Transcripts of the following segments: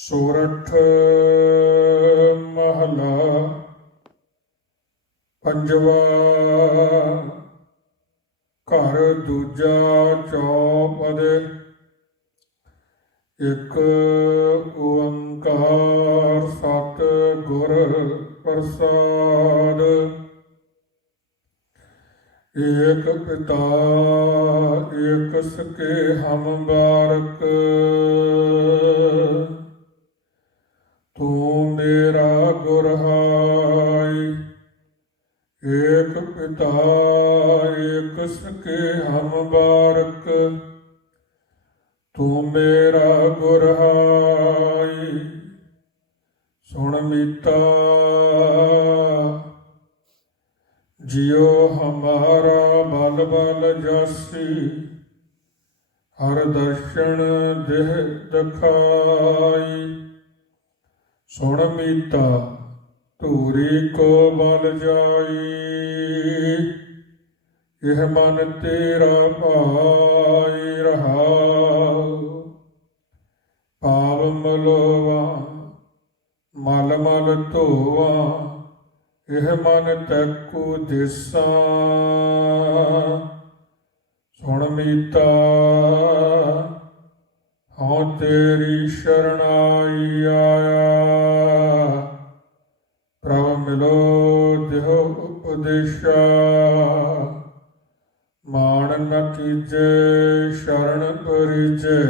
ਸੋਰਠ ਮਹਲਾ ਪੰਜਵਾ ਘਰ ਦੂਜਾ ਚੌਪਦ ਇੱਕ ਓੰਕਾਰ ਸਤ ਗੁਰ ਪ੍ਰਸਾਦ। ਏਕ ਪਿਤਾ, ਏਕ ਸਕੇ ਹਮ ਬਾਰਕ। ਏਕ ਪਿਤਾ, ਏਕ ਸਕੇ ਹਮ ਬਾਰਕ। ਤੂੰ ਮੇਰਾ ਗੁਰ ਹਾਈ ਸੁਣ ਮੀਤਾ। ਜਿਉ ਹਮਾਰਾ ਬਲ ਬਲ ਜਾਸੀ, ਹਰ ਦਰਸ਼ਨ ਦੇਹ ਦਖਾਈ। ਸੁਣ ਮੀਤਾ। ਧੂਰੀ ਕੋ ਬਲ ਜਾਈ, ਇਹ ਮਨ ਤੇਰਾ ਭਾਈ ਰਹਾਉ। ਪਾਵ ਮਲੋਵਾ, ਮਲ ਮਲ ਧੋਵਾ, ਇਹ ਮਨ ਤੈਕੂ ਦਿਸਾ। ਸੁਣ ਮੀਤਾ, ਹਉ ਤੇਰੀ ਸ਼ਰਣਾਈ ਆਇਆ। ਮਿਲੋ ਦੇਹ ਉਪਦੇਸ਼ਾ। ਮਾਣ ਨ ਕੀਜੇ, ਸ਼ਰਨ ਪਰਿਚੈ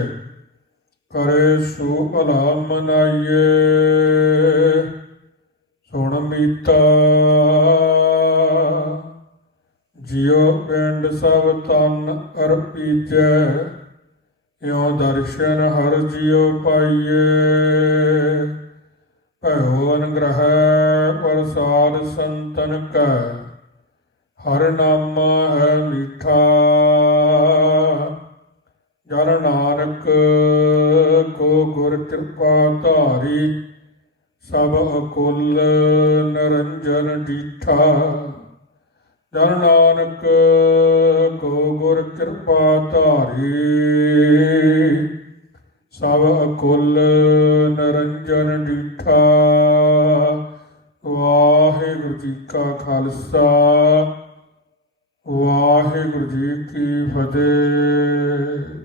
ਕਰੇ ਸੋ ਭਲਾ ਮਨਾਈਏ। ਸੁਣ ਮੀਤਾ, ਜਿਉ ਪਿੰਡ ਸਭ ਤਨ ਅਰਪੀਜੈ, ਇਉ ਦਰਸ਼ਨ ਹਰ ਜਿਉ ਪਾਈਏ। ਭਇਓ ਅਨਗ੍ਰਹਿ ਪ੍ਰਸਾਦ ਸੰਤਨ ਕੈ, ਹਰ ਨਾਮ ਹੈ ਮੀਠਾ। ਜਨ ਨਾਨਕ, ਕੋ ਗੁਰ ਕਿਰਪਾ ਧਾਰੀ, ਸਭ ਅਕੁਲ ਨਰੰਜਨ ਡੀਠਾ। ਜਨ ਨਾਨਕ, ਕੋ ਗੁਰ ਕਿਰਪਾ ਧਾਰੀ ਸਭ ਅਕੁਲ ਨਰੰਜਨ ਡੀਠਾ। ਵਾਹਿਗੁਰੂ ਜੀ ਕਾ ਖਾਲਸਾ। ਵਾਹਿਗੁਰੂ ਜੀ ਕੀ ਫਤਿਹ।